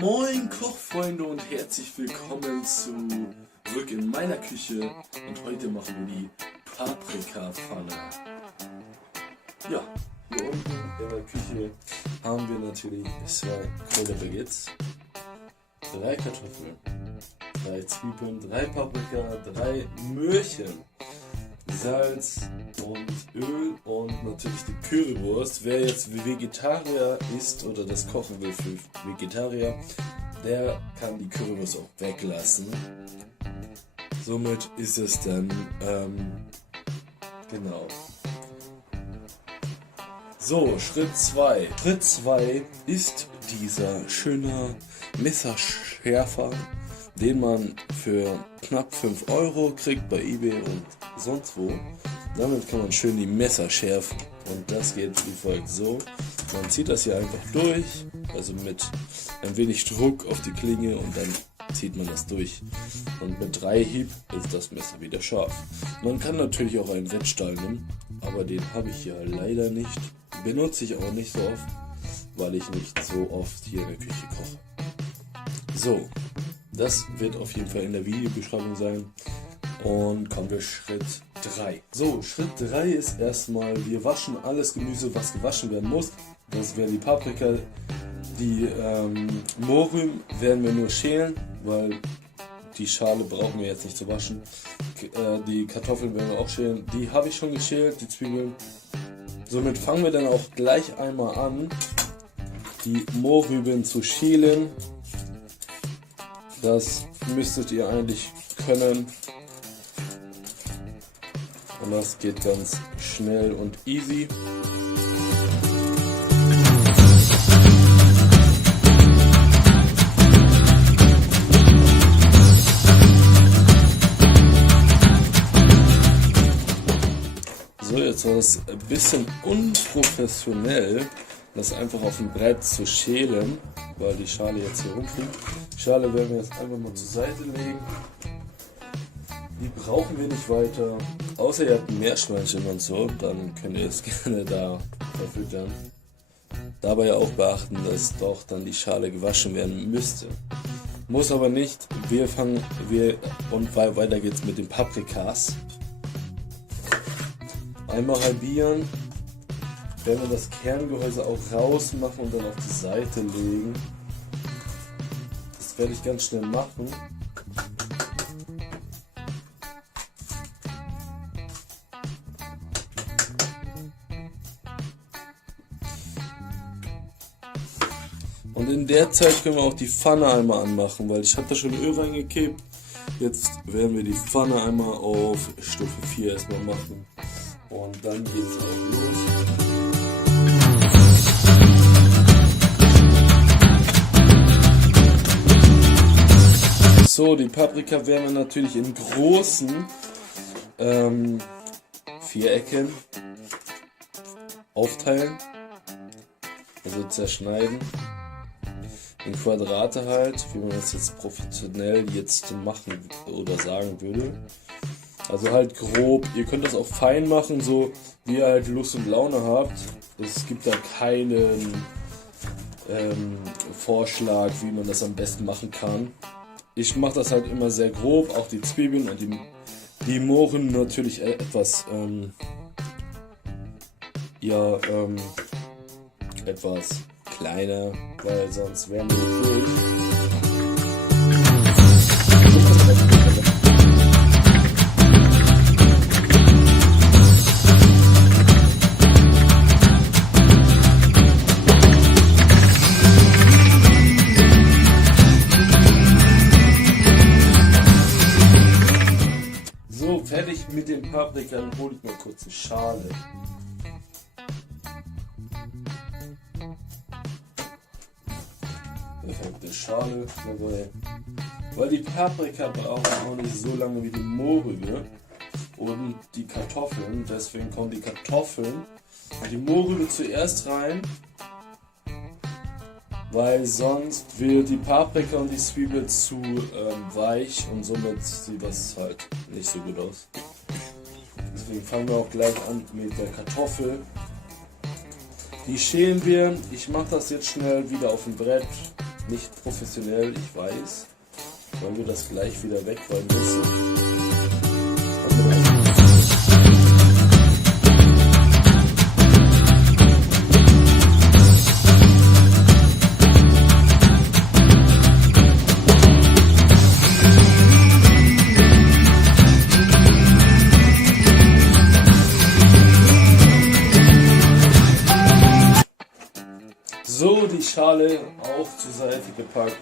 Moin Kochfreunde und herzlich willkommen zurück in meiner Küche, und heute machen wir die Paprikapfanne. Ja, hier unten in der Küche haben wir natürlich 2 Kräuterbaguettes, 3 Kartoffeln, 3 Zwiebeln, 3 Paprika, 3 Möhrchen, Salz und Öl und natürlich die Currywurst. Wer jetzt Vegetarier ist oder das kochen will für Vegetarier, der kann die Currywurst auch weglassen. Somit ist es dann, genau. So, Schritt 2. Schritt 2 ist dieser schöne Messerschärfer, den man für knapp 5 Euro kriegt bei eBay und sonst wo. Damit kann man schön die Messer schärfen, und das geht wie folgt: so, man zieht das hier einfach durch, also mit ein wenig Druck auf die Klinge, und dann zieht man das durch, und mit 3 Hieb ist das Messer wieder scharf. Man kann natürlich auch einen Wettstahl nehmen, aber den habe ich ja leider nicht, benutze ich auch nicht so oft, weil ich nicht so oft hier in der Küche koche. So, das wird auf jeden Fall in der Videobeschreibung sein. Und kommen wir Schritt 3. So, Schritt 3 ist erstmal, wir waschen alles Gemüse, was gewaschen werden muss. Das wäre die Paprika, die Mohrrüben werden wir nur schälen, weil die Schale brauchen wir jetzt nicht zu waschen. Die Kartoffeln werden wir auch schälen, die habe ich schon geschält, die Zwiebeln. Somit fangen wir dann auch gleich einmal an, die Mohrrüben zu schälen. Das müsstet ihr eigentlich können. Und das geht ganz schnell und easy. So, jetzt war das ein bisschen unprofessionell, das einfach auf dem Brett zu schälen, weil die Schale jetzt hier rumfliegt. Die Schale werden wir jetzt einfach mal zur Seite legen. Die brauchen wir nicht weiter, außer ihr habt ein Meerschweinchen und so, dann könnt ihr es gerne da verfüttern. Dabei auch beachten, dass doch dann die Schale gewaschen werden müsste. Muss aber nicht. Weiter geht's mit den Paprikas. Einmal halbieren, werden wir das Kerngehäuse auch rausmachen und dann auf die Seite legen. Das werde ich ganz schnell machen. Und in der Zeit können wir auch die Pfanne einmal anmachen, weil ich habe da schon Öl reingekippt. Jetzt werden wir die Pfanne einmal auf Stufe 4 erstmal machen. Und dann geht es auch los. So, die Paprika werden wir natürlich in großen Vierecken aufteilen, also zerschneiden. In Quadrate halt, wie man das jetzt professionell jetzt machen oder sagen würde. Also halt grob. Ihr könnt das auch fein machen, so wie ihr halt Lust und Laune habt. Es gibt da keinen Vorschlag, wie man das am besten machen kann. Ich mache das halt immer sehr grob, auch die Zwiebeln und die Mohren natürlich etwas etwas kleiner, weil sonst wären wir durch. So, fertig mit den Paprika, dann hole ich mal kurz eine Schale. Perfekte Schale dabei, weil die Paprika brauchen auch nicht so lange wie die Mohrrübe und die Kartoffeln, deswegen kommen die Kartoffeln und die Mohrrübe zuerst rein, weil sonst wird die Paprika und die Zwiebel zu weich und somit sieht das halt nicht so gut aus. Deswegen fangen wir auch gleich an mit der Kartoffel. Die schälen wir. Ich mache das jetzt schnell wieder auf dem Brett nicht professionell, ich weiß. Wollen wir das gleich wieder wegräumen müssen. So, die Schale auch zur Seite gepackt.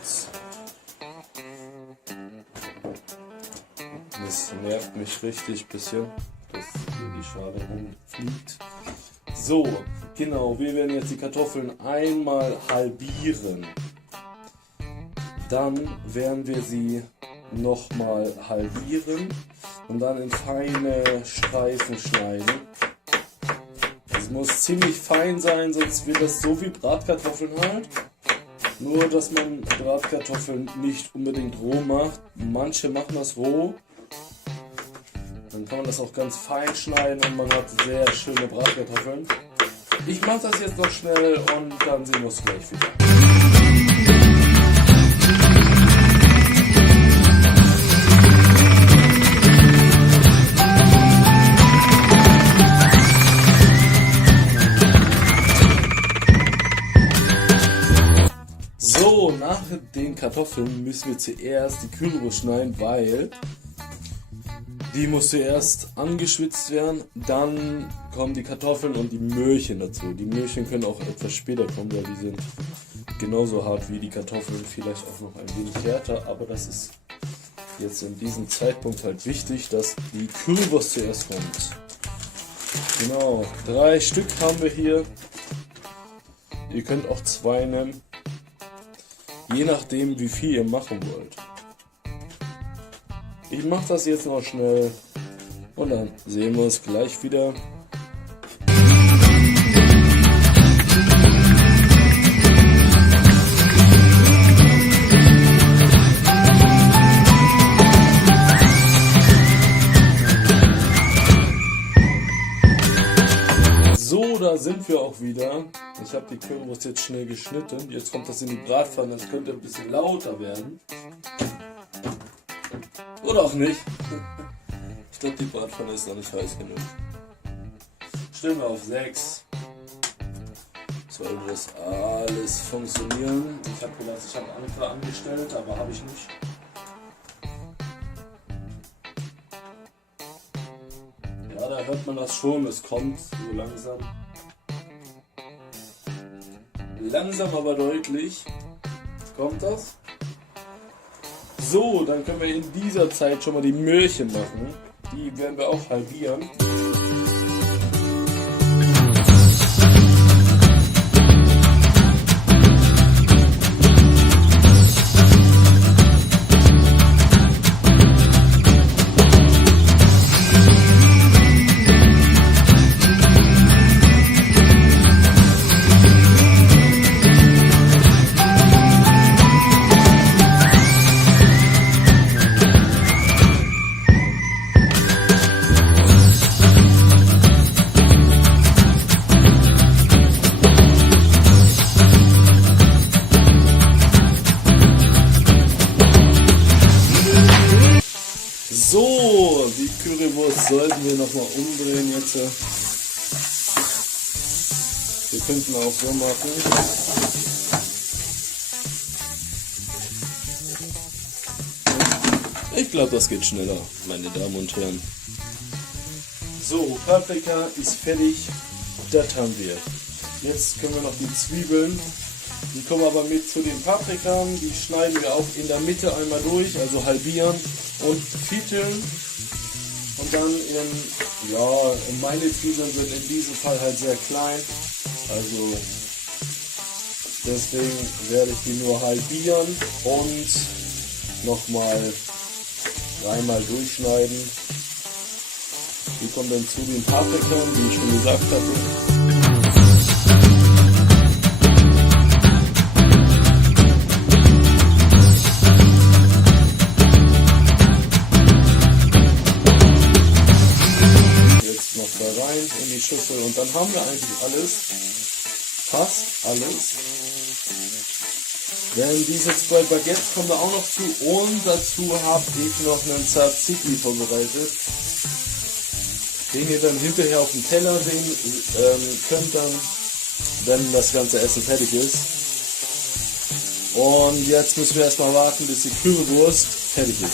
Das nervt mich richtig ein bisschen, dass hier die Schale rumfliegt. So, genau, wir werden jetzt die Kartoffeln einmal halbieren. Dann werden wir sie nochmal halbieren und dann in feine Streifen schneiden. Es muss ziemlich fein sein, sonst wird das so wie Bratkartoffeln halt. Nur, dass man Bratkartoffeln nicht unbedingt roh macht. Manche machen das roh. Dann kann man das auch ganz fein schneiden und man hat sehr schöne Bratkartoffeln. Ich mache das jetzt noch schnell und dann sehen wir uns gleich wieder. So, nach den Kartoffeln müssen wir zuerst die Currywurst schneiden, weil die muss zuerst angeschwitzt werden, dann kommen die Kartoffeln und die Möhrchen dazu. Die Möhrchen können auch etwas später kommen, weil die sind genauso hart wie die Kartoffeln, vielleicht auch noch ein wenig härter, aber das ist jetzt in diesem Zeitpunkt halt wichtig, dass die Currywurst zuerst kommt. Genau, 3 Stück haben wir hier. Ihr könnt auch 2 nehmen. Je nachdem, wie viel ihr machen wollt. Ich mache das jetzt noch schnell und dann sehen wir uns gleich wieder. So, da sind wir auch wieder. Ich habe die Currywurst jetzt schnell geschnitten. Jetzt kommt das in die Bratpfanne. Das könnte ein bisschen lauter werden. Oder auch nicht. Ich glaube, die Bratpfanne ist noch nicht heiß genug. Stellen wir auf 6. Sollte das alles funktionieren. Ich habe gedacht, ich habe Anker angestellt, aber habe ich nicht. Ja, da hört man das schon. Es kommt so langsam. Langsam aber deutlich kommt das. So, dann können wir in dieser Zeit schon mal die Möhrchen machen. Die werden wir auch halbieren. So, die Currywurst sollten wir nochmal umdrehen jetzt. Wir könnten auch so machen. Ich glaube, das geht schneller, meine Damen und Herren. So, Paprika ist fertig. Das haben wir. Jetzt können wir noch die Zwiebeln. Die kommen aber mit zu den Paprikern. Die schneiden wir auch in der Mitte einmal durch, also halbieren und vierteln. Und dann meine Zwiebeln sind in diesem Fall halt sehr klein. Also deswegen werde ich die nur halbieren und nochmal dreimal durchschneiden. Die kommen dann zu den Paprikern, wie ich schon gesagt hatte. In die Schüssel und dann haben wir eigentlich alles, fast alles. Denn diese 2 Baguettes kommen da auch noch zu und dazu habe ich noch einen Tzatziki vorbereitet, den ihr dann hinterher auf dem Teller sehen könnt, dann, wenn das ganze Essen fertig ist. Und jetzt müssen wir erstmal warten, bis die Currywurst fertig ist.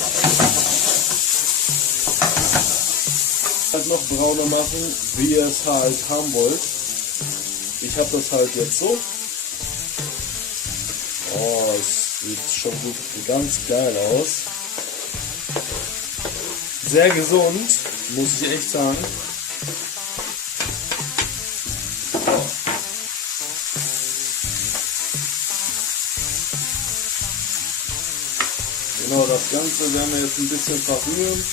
Halt noch brauner machen, wie ihr es halt haben wollt. Ich habe das halt jetzt so. Oh, es sieht schon gut, ganz geil aus. Sehr gesund, muss ich echt sagen. Genau, das Ganze werden wir jetzt ein bisschen verrühren.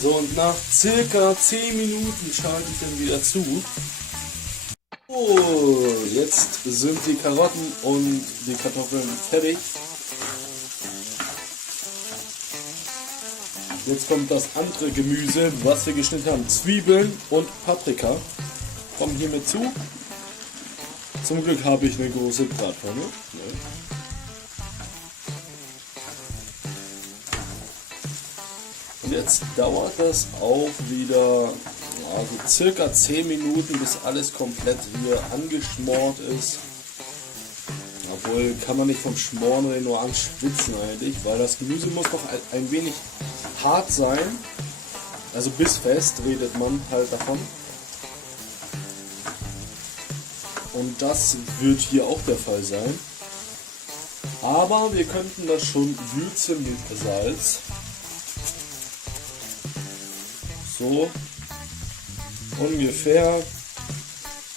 So, und nach circa 10 Minuten schalte ich dann wieder zu. Oh, jetzt sind die Karotten und die Kartoffeln fertig. Jetzt kommt das andere Gemüse, was wir geschnitten haben. Zwiebeln und Paprika kommen hier mit zu. Zum Glück habe ich eine große Bratpfanne. Und jetzt dauert das auch wieder circa 10 Minuten, bis alles komplett hier angeschmort ist. Obwohl, kann man nicht vom Schmoren nur anschwitzen eigentlich, weil das Gemüse muss noch ein wenig hart sein. Also bissfest redet man halt davon. Und das wird hier auch der Fall sein. Aber wir könnten das schon würzen mit Salz. So. Ungefähr.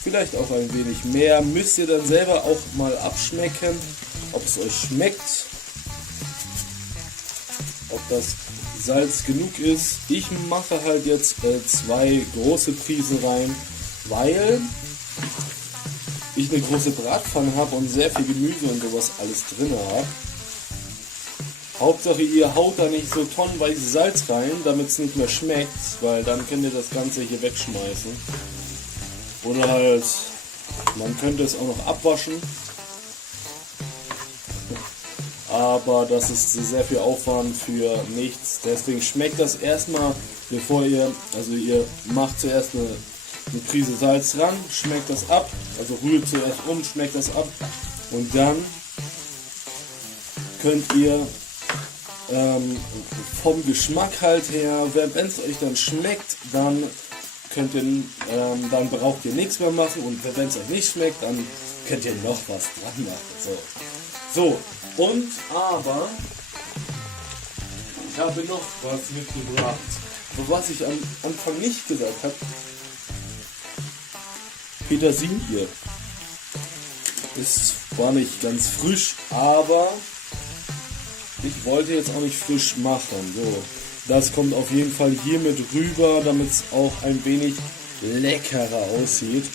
Vielleicht auch ein wenig mehr. Müsst ihr dann selber auch mal abschmecken, ob es euch schmeckt. Ob das Salz genug ist. Ich mache halt jetzt 2 große Prisen rein, weil ich eine große Bratpfanne habe und sehr viel Gemüse und sowas alles drin habe. Hauptsache ihr haut da nicht so tonnenweise Salz rein, damit es nicht mehr schmeckt, weil dann könnt ihr das Ganze hier wegschmeißen. Oder halt, man könnte es auch noch abwaschen. Aber das ist sehr viel Aufwand für nichts. Deswegen schmeckt das erstmal, bevor ihr, also ihr macht zuerst eine Prise Salz ran, schmeckt das ab, also rührt zuerst um, schmeckt das ab und dann könnt ihr vom Geschmack halt her, wenn es euch dann schmeckt, dann könnt ihr, dann braucht ihr nichts mehr machen und wenn es euch nicht schmeckt, dann könnt ihr noch was dran machen. So, und aber ich habe noch was mitgebracht, was ich am Anfang nicht gesagt habe. Petersilie ist zwar nicht ganz frisch, aber ich wollte jetzt auch nicht frisch machen. So, das kommt auf jeden Fall hier mit rüber, damit es auch ein wenig leckerer aussieht.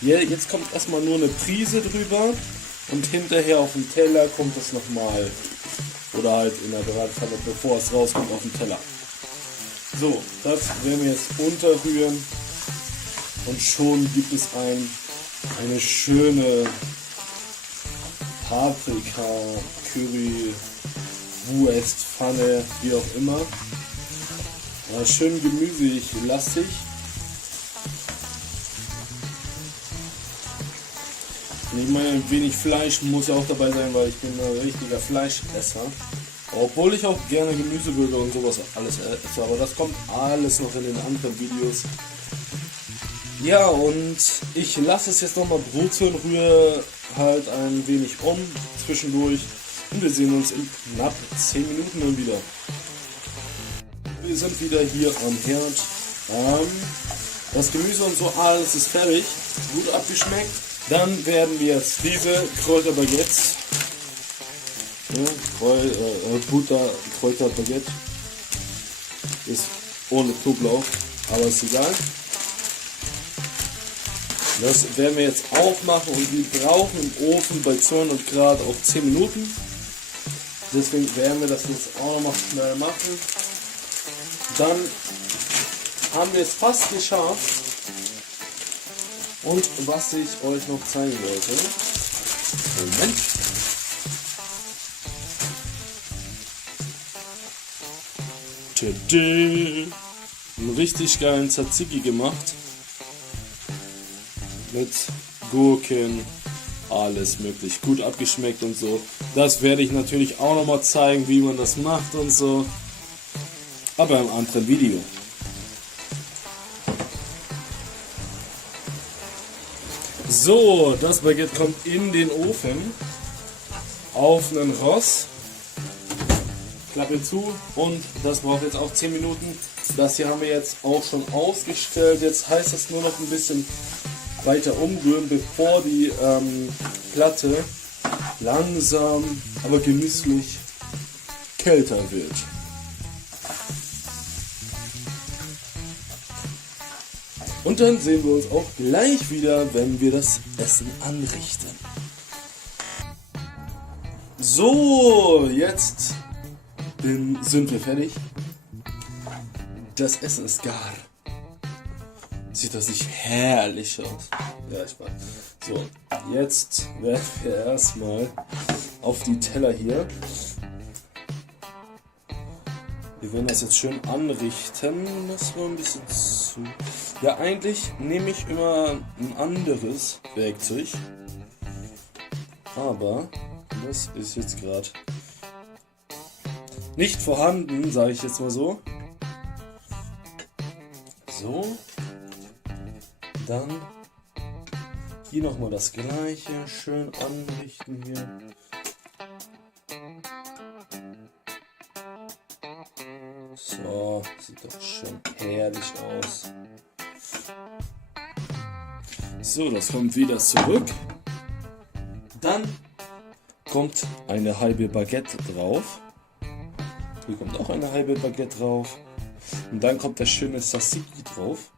Hier, jetzt kommt erstmal nur eine Prise drüber und hinterher auf dem Teller kommt es nochmal. Oder halt in der Bratpfanne, bevor es rauskommt, auf den Teller. So, das werden wir jetzt unterrühren. Und schon gibt es eine schöne Paprika, Curry, Wurstpfanne, wie auch immer. Schön gemüsig, lastig. Ich meine, ein wenig Fleisch muss auch dabei sein, weil ich bin ein richtiger Fleischesser. Obwohl ich auch gerne Gemüseburger und sowas alles esse, aber das kommt alles noch in den anderen Videos. Ja, und ich lasse es jetzt nochmal brutzeln, rühre halt ein wenig um zwischendurch und wir sehen uns in knapp 10 Minuten dann wieder. Wir sind wieder hier am Herd. Das Gemüse und so alles ist fertig, gut abgeschmeckt. Dann werden wir jetzt diese Kräuterbaguettes, Kräuterbaguette, ist ohne Knoblauch, aber ist egal. Das werden wir jetzt aufmachen und die brauchen im Ofen bei 200 Grad auch 10 Minuten. Deswegen werden wir das jetzt auch noch mal schnell machen. dann haben wir es fast geschafft. Und was ich euch noch zeigen wollte, Moment. Tada! Einen richtig geilen Tzatziki gemacht. Mit Gurken, alles möglich, gut abgeschmeckt und so. Das werde ich natürlich auch nochmal zeigen, wie man das macht und so. Aber im anderen Video. So, das Baguette kommt in den Ofen. Auf einen Rost. Klappe zu und das braucht jetzt auch 10 Minuten. Das hier haben wir jetzt auch schon ausgestellt. Jetzt heißt es nur noch ein bisschen weiter umrühren, bevor die Platte langsam, aber genüsslich kälter wird. Und dann sehen wir uns auch gleich wieder, wenn wir das Essen anrichten. So, jetzt sind wir fertig. Das Essen ist gar. Sieht das nicht herrlich aus? Ja, ich weiß. So, jetzt werden wir erstmal auf die Teller hier. Wir werden das jetzt schön anrichten. Das war ein bisschen zu. Ja, eigentlich nehme ich immer ein anderes Werkzeug. Aber das ist jetzt gerade nicht vorhanden, sage ich jetzt mal so. So. Dann hier nochmal das gleiche. Schön anrichten hier. So, sieht doch schön herrlich aus. So, das kommt wieder zurück. Dann kommt eine halbe Baguette drauf. Hier kommt auch eine halbe Baguette drauf. Und dann kommt der schöne Tzatziki drauf.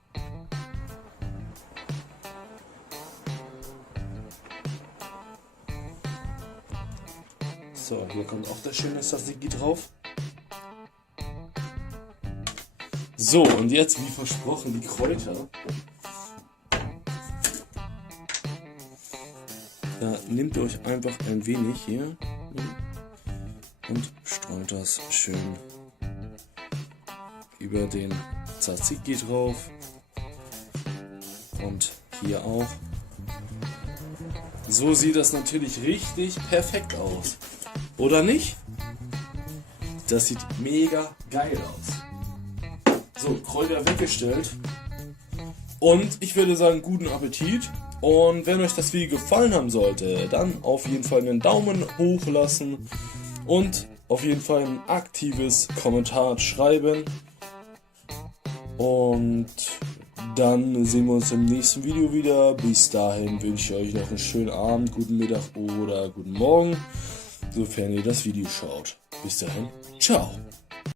So, hier kommt auch der schöne Tzatziki drauf. So, und jetzt, wie versprochen, die Kräuter. Da nehmt ihr euch einfach ein wenig hier und streut das schön über den Tzatziki drauf. Und hier auch. So sieht das natürlich richtig perfekt aus. Oder nicht? Das sieht mega geil aus. So, Kräuter weggestellt. Und ich würde sagen, guten Appetit. Und wenn euch das Video gefallen haben sollte, dann auf jeden Fall einen Daumen hoch lassen. Und auf jeden Fall ein aktives Kommentar schreiben. Und dann sehen wir uns im nächsten Video wieder. Bis dahin wünsche ich euch noch einen schönen Abend, guten Mittag oder guten Morgen, sofern ihr das Video schaut. Bis dahin, ciao.